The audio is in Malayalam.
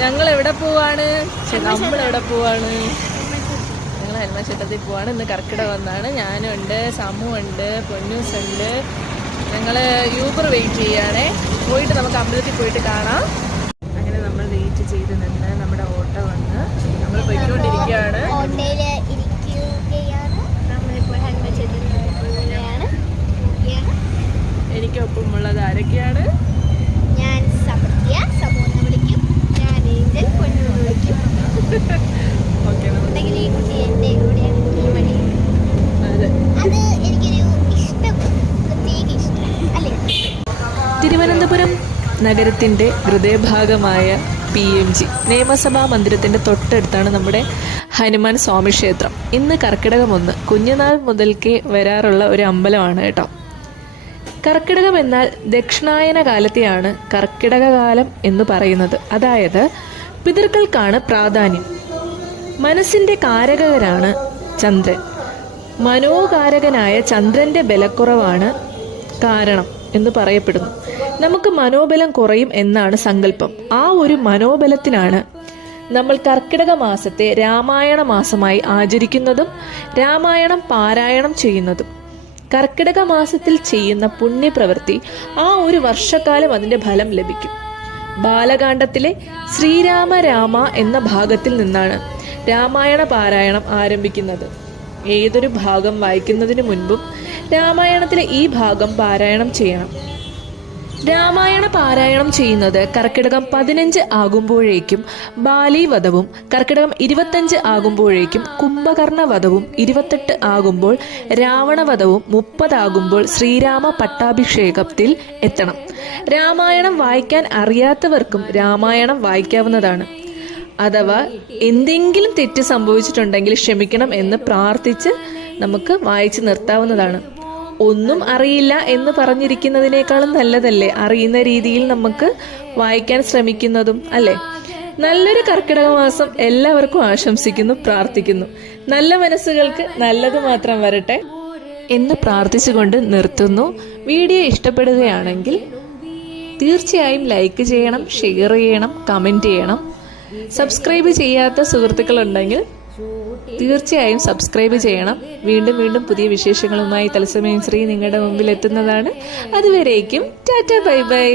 ഞങ്ങൾ എവിടെ പോവാണ്? നമ്മളെവിടെ പോവാണ്? ഞങ്ങൾ ഹനുമാൻചേട്ടത്തിൽ പോവാണ്. ഇന്ന് കർക്കിടക വന്നാണ്. ഞാനും ഉണ്ട്, സമു ഉണ്ട്, പൊന്നൂസ് ഉണ്ട്. ഞങ്ങൾ യൂബർ വെയിറ്റ് ചെയ്യുകയാണേ. പോയിട്ട് നമുക്ക് അമ്പലത്തിൽ പോയിട്ട് കാണാം. അങ്ങനെ നമ്മൾ വെയിറ്റ് ചെയ്ത് നിന്ന് നമ്മുടെ ഓട്ടോ വന്ന് നമ്മൾ പോയിക്കൊണ്ടിരിക്കുകയാണ്. എനിക്കൊപ്പമുള്ളത് ആരൊക്കെയാണ്? ഞാൻ സത്യ, സമൂന്ന് വിളിക്കും. ഞാൻ ഏഞ്ചൽ, പൊന്നു വിളിക്കും. ഓക്കെ, ഈ കുട്ടി എൻ്റെ കൂടെയാണ്. അത് എനിക്കൊരു ഇഷ്ടം, പ്രത്യേക ഇഷ്ടം അല്ലേ? തിരുവനന്തപുരം നഗരത്തിൻ്റെ ഹൃദയഭാഗമായ PMG നിയമസഭാ മന്ദിരത്തിൻ്റെ തൊട്ടടുത്താണ് നമ്മുടെ ഹനുമാൻ സ്വാമി ക്ഷേത്രം. ഇന്ന് കർക്കിടകം 1. കുഞ്ഞുനാൾ മുതൽക്കേ വരാറുള്ള ഒരു അമ്പലമാണ് കേട്ടോ. കർക്കിടകം എന്നാൽ ദക്ഷിണായന കാലത്തെയാണ് കർക്കിടകകാലം എന്ന് പറയുന്നത്. അതായത് പിതൃക്കൾക്കാണ് പ്രാധാന്യം. മനസ്സിൻ്റെ കാരകരാണ് ചന്ദ്രൻ. മനോകാരകനായ ചന്ദ്രൻ്റെ ബലക്കുറവാണ് കാരണം എന്ന് പറയപ്പെടുന്നു. നമുക്ക് മനോബലം കുറയും എന്നാണ് സങ്കല്പം. ആ ഒരു മനോബലത്തിനാണ് നമ്മൾ കർക്കിടക മാസത്തെ രാമായണ മാസമായി ആചരിക്കുന്നതും രാമായണം പാരായണം ചെയ്യുന്നതും. കർക്കിടക മാസത്തിൽ ചെയ്യുന്ന പുണ്യപ്രവൃത്തി ആ ഒരു വർഷക്കാലം അതിൻ്റെ ഫലം ലഭിക്കും. ബാലകാണ്ഡത്തിലെ ശ്രീരാമ രാമ എന്ന ഭാഗത്തിൽ നിന്നാണ് രാമായണ പാരായണം ആരംഭിക്കുന്നത്. ഏതൊരു ഭാഗം വായിക്കുന്നതിന് മുൻപും രാമായണത്തിലെ ഈ ഭാഗം പാരായണം ചെയ്യണം. രാമായണ പാരായണം ചെയ്യുന്നത് കർക്കിടകം 15 ആകുമ്പോഴേക്കും ബാലിവധവും, കർക്കിടകം 25 ആകുമ്പോഴേക്കും കുംഭകർണവധവും, 28 ആകുമ്പോൾ രാവണവധവും, 30 ആകുമ്പോൾ ശ്രീരാമ പട്ടാഭിഷേകത്തിൽ എത്തണം. രാമായണം വായിക്കാൻ അറിയാത്തവർക്കും രാമായണം വായിക്കാവുന്നതാണ്. അഥവാ എന്തെങ്കിലും തെറ്റ് സംഭവിച്ചിട്ടുണ്ടെങ്കിൽ ക്ഷമിക്കണം എന്ന് പ്രാർത്ഥിച്ച് നമുക്ക് വായിച്ച് നിർത്താവുന്നതാണ്. ഒന്നും അറിയില്ല എന്ന് പറഞ്ഞിരിക്കുന്നതിനേക്കാളും നല്ലതല്ലേ അറിയുന്ന രീതിയിൽ നമുക്ക് വായിക്കാൻ ശ്രമിക്കുന്നതും, അല്ലേ? നല്ലൊരു കർക്കിടക മാസം എല്ലാവർക്കും ആശംസിക്കുന്നു, പ്രാർത്ഥിക്കുന്നു. നല്ല മനസ്സുകൾക്ക് നല്ലത് മാത്രം വരട്ടെ എന്ന് പ്രാർത്ഥിച്ചുകൊണ്ട് നിർത്തുന്നു. വീഡിയോ ഇഷ്ടപ്പെടുകയാണെങ്കിൽ തീർച്ചയായും ലൈക്ക് ചെയ്യണം, ഷെയർ ചെയ്യണം, കമൻറ്റ് ചെയ്യണം. സബ്സ്ക്രൈബ് ചെയ്യാത്ത സുഹൃത്തുക്കളുണ്ടെങ്കിൽ തീർച്ചയായും സബ്സ്ക്രൈബ് ചെയ്യണം. വീണ്ടും പുതിയ വിശേഷങ്ങളുമായി തത്സമയം ശ്രീ നിങ്ങളുടെ മുമ്പിൽ എത്തുന്നതാണ്. അതുവരേക്കും ടാറ്റ, ബൈ ബൈ.